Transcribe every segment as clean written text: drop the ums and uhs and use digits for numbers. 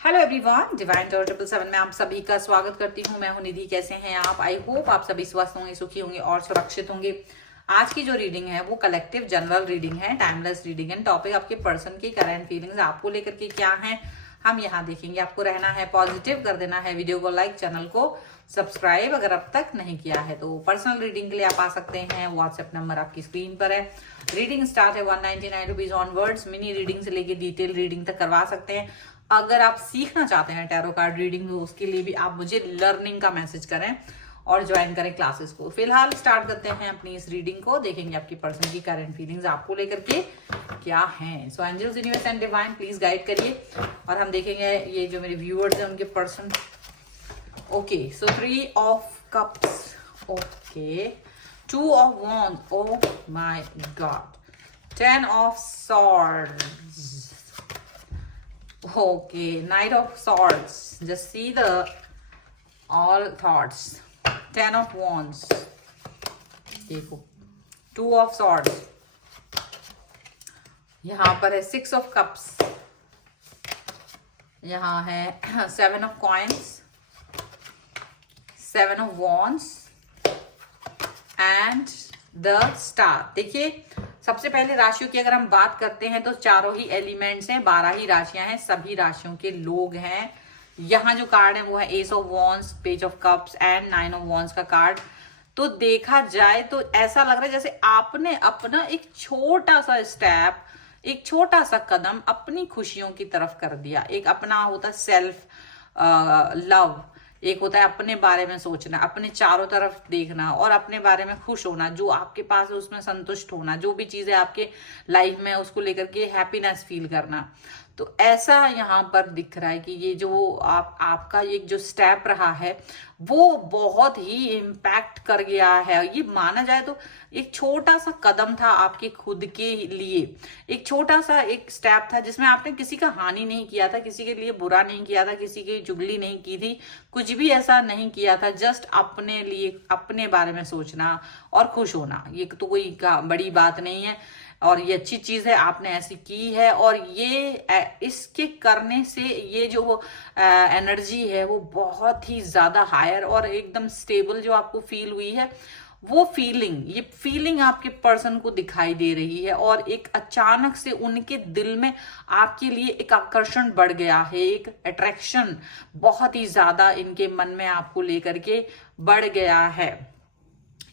Hello everyone, divine tower 777 में आप सभी का स्वागत करती हूँ। मैं हूँ निधि। कैसे हैं आप? आई होप आप सभी स्वस्थ होंगे, सुखी होंगे और सुरक्षित होंगे। आज की जो रीडिंग है वो कलेक्टिव जनरल रीडिंग है, टाइमलेस रीडिंग है। टॉपिक आपके पर्सन की करंट फीलिंग्स आपको लेकर के क्या है हम यहाँ देखेंगे। आपको रहना है पॉजिटिव, कर देना है वीडियो को लाइक, चैनल को सब्सक्राइब अगर अब तक नहीं किया है तो। पर्सनल रीडिंग के लिए आप आ सकते हैं, व्हाट्सएप नंबर आपकी स्क्रीन पर है। रीडिंग स्टार्ट है 199 रुपीज ऑनवर्ड्स। मिनी रीडिंग से लेके डिटेल रीडिंग तक करवा सकते हैं। अगर आप सीखना चाहते हैं टैरो कार्ड रीडिंग तो उसके लिए भी आप मुझे लर्निंग का मैसेज करें और ज्वाइन करें क्लासेस को। फिलहाल स्टार्ट करते हैं अपनी इस रीडिंग को। देखेंगे आपकी पर्सन की करंट फीलिंग्स आपको लेकर के क्या हैं। So angels, universe and divine please guide करिए और हम देखेंगे ये जो मेरे व्यूअर्स हैं उनके person. Okay, so 3 of cups, okay, 2 of wands, oh my God, 10 of swords, okay, Knight of Swords. Just see the all thoughts. 10 of Wands. देखो, 2 of Swords. यहाँ पर है 6 of Cups. यहाँ है 7 of Coins, 7 of Wands and the Star. देखिए, सबसे पहले राशियों की अगर हम बात करते हैं तो चारों ही एलिमेंट्स हैं, 12 ही राशियां हैं, सभी राशियों के लोग हैं। यहाँ जो कार्ड है वो है S of wands, page of cups and 9 of wands का कार्ड। तो देखा जाए तो ऐसा लग रहा है जैसे आपने अपना एक छोटा सा स्टेप, एक छोटा सा कदम अपनी खुशियों की तरफ कर दिया। एक अपना होता है सेल्फ लव, एक होता है अपने बारे में सोचना, अपने चारों तरफ देखना और अपने बारे में खुश होना, जो आपके पास है उसमें संतुष्ट होना, जो भी चीजें आपके लाइफ में उसको लेकर के हैप्पीनेस फील करना। तो ऐसा यहाँ पर दिख रहा है कि ये जो आपका एक जो स्टेप रहा है वो बहुत ही इम्पैक्ट कर गया है। ये माना जाए तो एक छोटा सा कदम था आपके खुद के लिए, एक छोटा सा एक स्टेप था जिसमें आपने किसी का हानि नहीं किया था, किसी के लिए बुरा नहीं किया था, किसी की चुगली नहीं की थी, कुछ भी ऐसा नहीं किया था। जस्ट अपने लिए, अपने बारे में सोचना और खुश होना, ये तो कोई बड़ी बात नहीं है और ये अच्छी चीज है, आपने ऐसी की है। और ये इसके करने से ये जो एनर्जी है वो बहुत ही ज्यादा हायर और एकदम स्टेबल जो आपको फील हुई है, वो फीलिंग, ये फीलिंग आपके पर्सन को दिखाई दे रही है। और एक अचानक से उनके दिल में आपके लिए एक आकर्षण बढ़ गया है, एक अट्रैक्शन बहुत ही ज्यादा इनके मन में आपको लेकर के बढ़ गया है।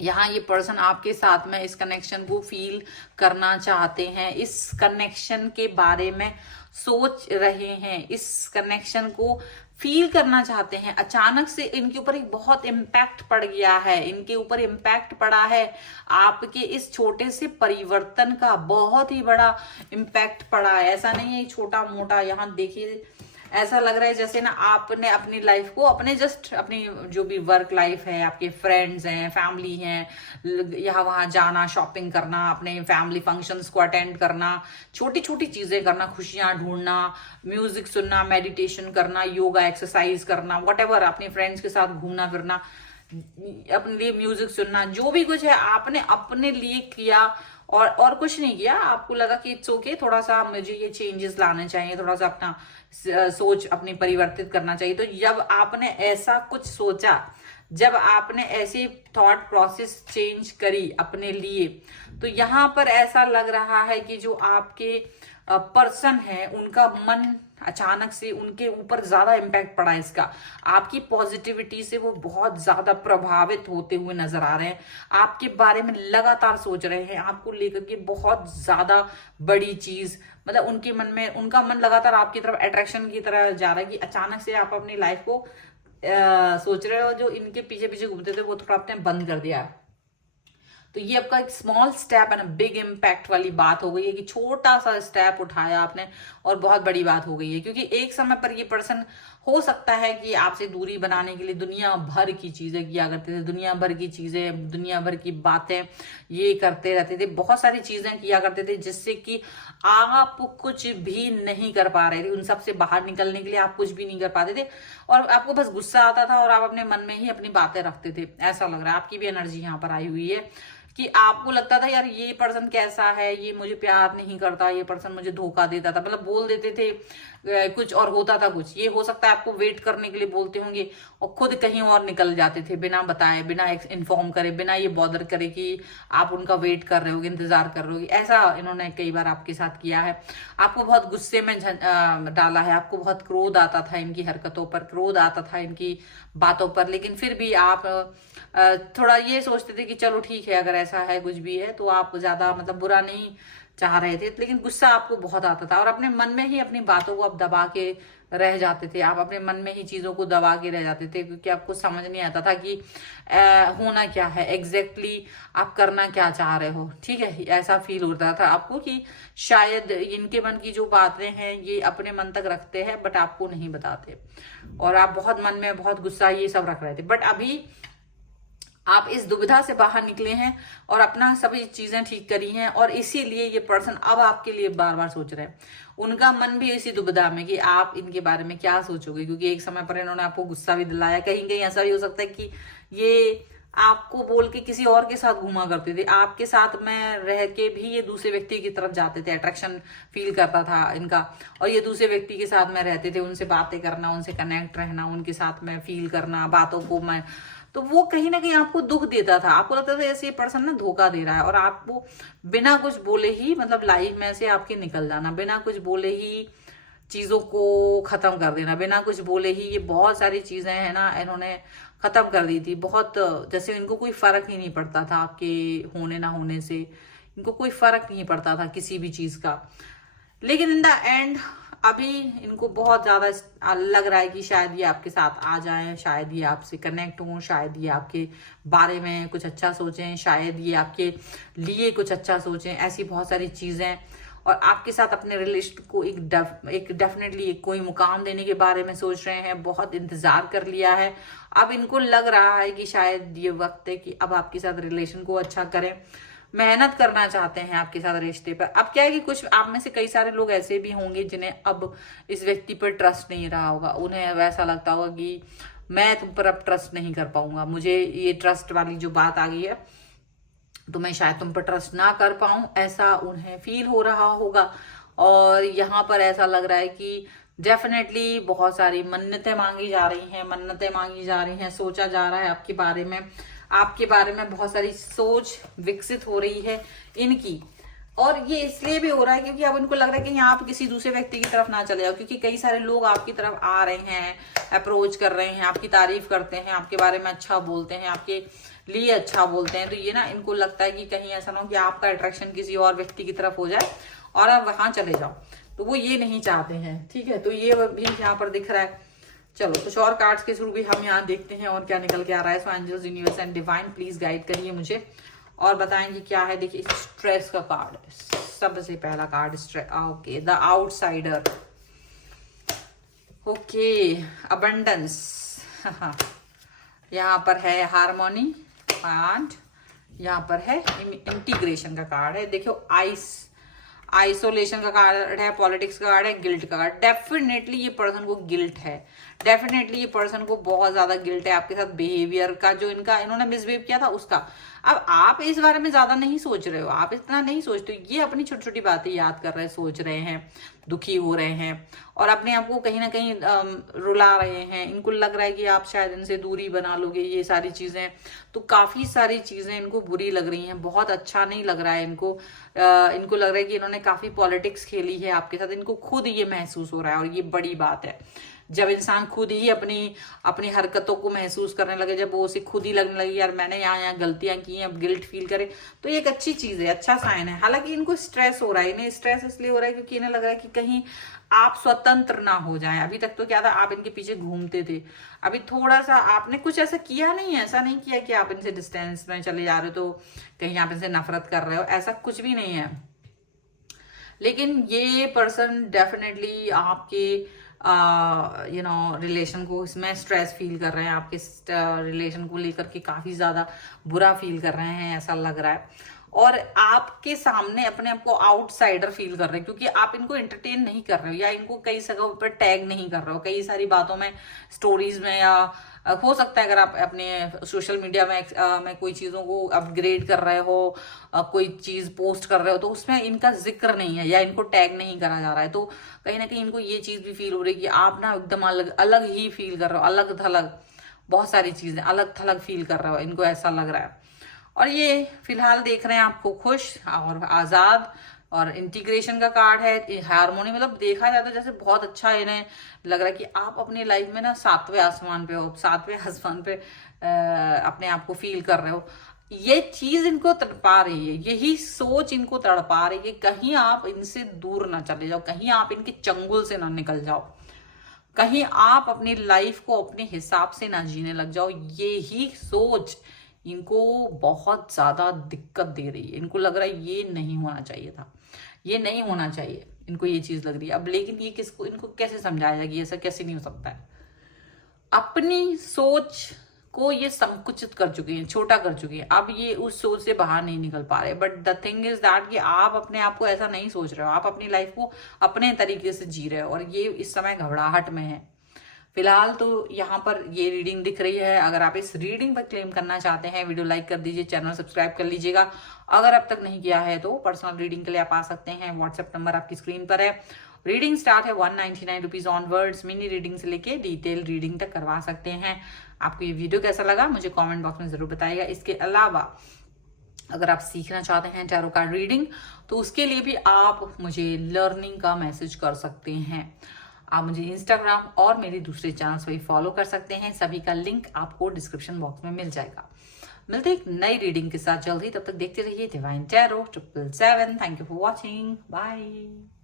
यहाँ ये पर्सन आपके साथ में इस कनेक्शन को फील करना चाहते हैं, इस कनेक्शन के बारे में सोच रहे हैं, इस कनेक्शन को फील करना चाहते हैं। अचानक से इनके ऊपर एक बहुत इम्पैक्ट पड़ गया है, इनके ऊपर इम्पैक्ट पड़ा है आपके इस छोटे से परिवर्तन का, बहुत ही बड़ा इम्पैक्ट पड़ा है। ऐसा नहीं है छोटा मोटा। यहाँ देखिए, ऐसा लग रहा है जैसे ना आपने अपनी लाइफ को, अपने जस्ट अपनी जो भी वर्क लाइफ है, आपके फ्रेंड्स हैं, फैमिली हैं, यहाँ वहां जाना, शॉपिंग करना, अपने फैमिली फंक्शंस को अटेंड करना, छोटी छोटी चीजें करना, खुशियां ढूंढना, म्यूजिक सुनना, मेडिटेशन करना, योगा एक्सरसाइज करना, व्हाटएवर, अपने फ्रेंड्स के साथ घूमना फिरना, अपने लिए म्यूजिक सुनना, जो भी कुछ है आपने अपने लिए किया और कुछ नहीं किया। आपको लगा कि इट्स ओके, थोड़ा सा मुझे ये चेंजेस लाने चाहिए, थोड़ा सा अपना सोच अपनी परिवर्तित करना चाहिए। तो जब आपने ऐसा कुछ सोचा, जब आपने ऐसी थॉट प्रोसेस चेंज करी अपने लिए, तो यहाँ पर ऐसा लग रहा है कि जो आपके पर्सन है उनका मन अचानक से उनके ऊपर ज्यादा इम्पैक्ट पड़ा है इसका। आपकी पॉजिटिविटी से वो बहुत ज्यादा प्रभावित होते हुए नजर आ रहे हैं, आपके बारे में लगातार सोच रहे हैं, आपको लेकर के बहुत ज्यादा बड़ी चीज, मतलब उनके मन में, उनका मन लगातार आपकी तरफ अट्रैक्शन की तरह जा रहा है कि अचानक से आप अपनी लाइफ को सोच रहे हो। जो इनके पीछे पीछे घूमते थे वो थोड़ा आपने बंद कर दिया। तो ये आपका एक small step and big impact वाली बात हो गई है कि छोटा सा स्टेप उठाया आपने और बहुत बड़ी बात हो गई है। क्योंकि एक समय पर ये पर्सन हो सकता है कि आपसे दूरी बनाने के लिए दुनिया भर की चीजें किया करते थे, दुनिया भर की चीजें, दुनिया भर की बातें ये करते रहते थे, बहुत सारी चीजें किया करते थे जिससे कि आप कुछ भी नहीं कर पा रहे थे। उन सब से बाहर निकलने के लिए आप कुछ भी नहीं कर पाते थे और आपको बस गुस्सा आता था और आप अपने मन में ही अपनी बातें रखते थे। ऐसा लग रहा है आपकी भी एनर्जी यहाँ पर आई हुई है कि आपको लगता था यार ये पर्सन कैसा है, ये मुझे प्यार नहीं करता, ये पर्सन मुझे धोखा देता था, मतलब बोल देते थे कुछ और होता था कुछ। ये हो सकता है आपको वेट करने के लिए बोलते होंगे और खुद कहीं और निकल जाते थे बिना बताए, बिना इन्फॉर्म करे, बिना ये बॉदर करे कि आप उनका वेट कर रहे होगे, इंतजार कर रहे होगे। ऐसा इन्होंने कई बार आपके साथ किया है। आपको बहुत गुस्से में डाला है, आपको बहुत क्रोध आता था इनकी हरकतों पर, क्रोध आता था इनकी बातों पर, लेकिन फिर भी आप थोड़ा ये सोचते थे कि चलो ठीक है, अगर ऐसा है कुछ भी है तो आप ज्यादा मतलब बुरा नहीं चाह रहे थे, लेकिन गुस्सा आपको बहुत आता था और अपने मन में ही अपनी बातों को आप दबा के रह जाते थे। आप अपने मन में ही चीजों को दबा के रह जाते थे क्योंकि आपको समझ नहीं आता था कि होना क्या है, एग्जैक्टली आप करना क्या चाह रहे हो। ठीक है, ऐसा फील होता था आपको कि शायद इनके मन की जो बातें हैं ये अपने मन तक रखते हैं बट आपको नहीं बताते, और आप बहुत मन में बहुत गुस्सा ये सब रख रहे थे। बट अभी आप इस दुविधा से बाहर निकले हैं और अपना सभी चीजें ठीक करी हैं, और इसीलिए ये पर्सन अब आपके लिए बार बार सोच रहे हैं। उनका मन भी इसी दुविधा में कि आप इनके बारे में क्या सोचोगे, क्योंकि एक समय पर इन्होंने आपको गुस्सा भी दिलाया। कहीं कहीं ऐसा भी हो सकता है कि ये आपको बोल के किसी और के साथ घूमा करते थे, आपके साथ में रह के भी ये दूसरे व्यक्ति की तरफ जाते थे, अट्रैक्शन फील करता था इनका, और ये दूसरे व्यक्ति के साथ में रहते थे, उनसे बातें करना, उनसे कनेक्ट रहना, उनके साथ में फील करना बातों को मैं, तो वो कहीं ना कहीं आपको दुख देता था। आपको लगता था ऐसे ये पर्सन ना धोखा दे रहा है, और आपको बिना कुछ बोले ही मतलब लाइफ में से आपके निकल जाना, बिना कुछ बोले ही चीजों को खत्म कर देना, बिना कुछ बोले ही ये बहुत सारी चीजें है ना इन्होंने खत्म कर दी थी। बहुत जैसे इनको कोई फर्क ही नहीं पड़ता था आपके होने ना होने से, इनको कोई फर्क नहीं पड़ता था किसी भी चीज का। लेकिन इन द एंड अभी इनको बहुत ज्यादा लग रहा है कि शायद ये आपके साथ आ जाएं, शायद ये आपसे कनेक्ट हों, शायद ये आपके बारे में कुछ अच्छा सोचें, शायद ये आपके लिए कुछ अच्छा सोचें। ऐसी बहुत सारी चीजें, और आपके साथ अपने रिलेशन को एक डेफिनेटली कोई मुकाम देने के बारे में सोच रहे हैं। बहुत इंतजार कर लिया है, अब इनको लग रहा है कि शायद ये वक्त है कि अब आपके साथ रिलेशन को अच्छा करें, मेहनत करना चाहते हैं आपके साथ रिश्ते पर। अब क्या है कि कुछ आप में से कई सारे लोग ऐसे भी होंगे जिन्हें अब इस व्यक्ति पर ट्रस्ट नहीं रहा होगा। उन्हें वैसा लगता होगा कि मैं तुम पर अब ट्रस्ट नहीं कर पाऊंगा, मुझे ये ट्रस्ट वाली जो बात आ गई है तो मैं शायद तुम पर ट्रस्ट ना कर पाऊं, ऐसा उन्हें फील हो रहा होगा। और यहाँ पर ऐसा लग रहा है कि डेफिनेटली बहुत सारी मन्नतें मांगी जा रही हैं, मन्नतें मांगी जा रही हैं, सोचा जा रहा है आपके बारे में, आपके बारे में बहुत सारी सोच विकसित हो रही है इनकी। और ये इसलिए भी हो रहा है क्योंकि अब इनको लग रहा है कि यहाँ आप किसी दूसरे व्यक्ति की तरफ ना चले जाओ, क्योंकि कई सारे लोग आपकी तरफ आ रहे हैं, अप्रोच कर रहे हैं, आपकी तारीफ करते हैं, आपके बारे में अच्छा बोलते हैं, आपके लिए अच्छा बोलते हैं। तो ये ना इनको लगता है कि कहीं ऐसा ना हो कि आपका अट्रैक्शन किसी और व्यक्ति की तरफ हो जाए और आप वहां चले जाओ, तो वो ये नहीं चाहते हैं। ठीक है, तो ये भी यहाँ पर दिख रहा है। चलो कुछ और कार्ड्स के थ्रू भी हम यहाँ देखते हैं और क्या निकल के आ रहा है। So angels, universe and divine please guide करिए मुझे और बताएंगे क्या है। देखिए स्ट्रेस का कार्ड है सबसे पहला card, stress. Okay, the outsider. Okay, abundance. यहाँ पर है हार्मोनी, एंड यहाँ पर है इंटीग्रेशन का कार्ड है। देखो आइसोलेशन का कार्ड है, पॉलिटिक्स का कार्ड है, गिल्ट का कार्ड। डेफिनेटली ये पर्सन को गिल्ट है, डेफिनेटली ये पर्सन को बहुत ज्यादा गिल्ट है आपके साथ बिहेवियर का, जो इन्होंने मिसबिहेव किया था उसका। अब आप इस बारे में ज्यादा नहीं सोच रहे हो, आप इतना नहीं सोचते, ये अपनी छोटी छोटी बातें याद कर रहे हैं, सोच रहे हैं, दुखी हो रहे हैं और अपने आप को कहीं ना कहीं रुला रहे हैं। इनको लग रहा है कि आप शायद इनसे दूरी बना लोगे, ये सारी चीजें। तो काफी सारी चीजें इनको बुरी लग रही हैं, बहुत अच्छा नहीं लग रहा है इनको। इनको लग रहा है कि इन्होंने काफी पॉलिटिक्स खेली है आपके साथ, इनको खुद ये महसूस हो रहा है। और ये बड़ी बात है, जब इंसान खुद ही अपनी हरकतों को महसूस करने लगे, जब वो उसे खुद ही लगने लगी यार मैंने यहाँ गलतियां की हैं, अब गिल्ट फील करे, तो ये एक अच्छी चीज है, अच्छा साइन है। हालांकि इनको स्ट्रेस हो रहा है, इन्हें स्ट्रेस इसलिए हो रहा है क्योंकि इन्हें लग रहा है कि कहीं आप स्वतंत्र ना हो जाएं। अभी तक तो क्या था, आप इनके पीछे घूमते थे, अभी थोड़ा सा आपने कुछ ऐसा किया नहीं है, ऐसा नहीं किया कि आप इनसे डिस्टेंस में चले जा रहे हो तो कहीं आप इनसे नफरत कर रहे हो, ऐसा कुछ भी नहीं है। लेकिन ये पर्सन डेफिनेटली आपके रिलेशन को इसमें स्ट्रेस फील कर रहे हैं, आपके रिलेशन को लेकर के काफी ज्यादा बुरा फील कर रहे हैं, ऐसा लग रहा है। और आपके सामने अपने आप को आउटसाइडर फील कर रहे हैं, क्योंकि आप इनको एंटरटेन नहीं कर रहे हो या इनको कई जगहों पर टैग नहीं कर रहे हो, कई सारी बातों में, स्टोरीज में, या हो सकता है अगर आप अपने सोशल मीडिया में कोई चीज़ों को अपग्रेड कर रहे हो, कोई चीज़ पोस्ट कर रहे हो, तो उसमें इनका जिक्र नहीं है या इनको टैग नहीं करा जा रहा है, तो कहीं ना कहीं इनको ये चीज़ भी फील हो रही है कि आप ना एकदम अलग अलग ही फील कर रहे हो, अलग थलग बहुत सारी चीज़ें अलग थलग फील कर रहे हो, इनको ऐसा लग रहा है। और ये फिलहाल देख रहे हैं आपको खुश और आज़ाद, और इंटीग्रेशन का कार्ड है, हारमोनी, मतलब देखा जाता है जैसे बहुत अच्छा इन्हें लग रहा है कि आप अपनी लाइफ में ना सातवें आसमान पे हो, सातवें आसमान पे अपने आप को फील कर रहे हो। ये चीज इनको तड़पा रही है, यही सोच इनको तड़पा रही है, कहीं आप इनसे दूर ना चले जाओ, कहीं आप इनके चंगुल से ना निकल जाओ, कहीं आप अपनी लाइफ को अपने हिसाब से ना जीने लग जाओ। यही सोच इनको बहुत ज्यादा दिक्कत दे रही है, इनको लग रहा है ये नहीं होना चाहिए था, ये नहीं होना चाहिए, इनको ये चीज लग रही है। अब लेकिन ये किसको, इनको कैसे समझाया जाए कि ऐसा कैसे नहीं हो सकता है। अपनी सोच को ये संकुचित कर चुके हैं, छोटा कर चुके हैं, अब ये उस सोच से बाहर नहीं निकल पा रहे। But the thing is that कि आप अपने आप को ऐसा नहीं सोच रहे हो, आप अपनी लाइफ को अपने तरीके से जी रहे हो, और ये इस समय घबराहट में है। फिलहाल तो यहाँ पर ये रीडिंग दिख रही है। अगर आप इस रीडिंग पर क्लेम करना चाहते हैं, वीडियो लाइक कर दीजिए, चैनल सब्सक्राइब कर लीजिएगा। अगर अब तक नहीं किया है तो पर्सनल रीडिंग के लिए आप आ सकते हैं, व्हाट्सएप नंबर आपकी स्क्रीन पर है। रीडिंग स्टार्ट है 199 रुपीज ऑनवर्ड्स, मिनी रीडिंग से लेके डिटेल रीडिंग तक करवा सकते हैं। आपको ये वीडियो कैसा लगा मुझे कमेंट बॉक्स में जरूर बताइएगा। इसके अलावा अगर आप सीखना चाहते हैं टैरो कार्ड रीडिंग, तो उसके लिए भी आप मुझे लर्निंग का मैसेज कर सकते हैं। आप मुझे इंस्टाग्राम और मेरे दूसरे चैनल्स पर भी फॉलो कर सकते हैं, सभी का लिंक आपको डिस्क्रिप्शन बॉक्स में मिल जाएगा। मिलते एक नई रीडिंग के साथ जल्दी, तब तक देखते रहिए divine tarot 777। Thank you for watching, bye.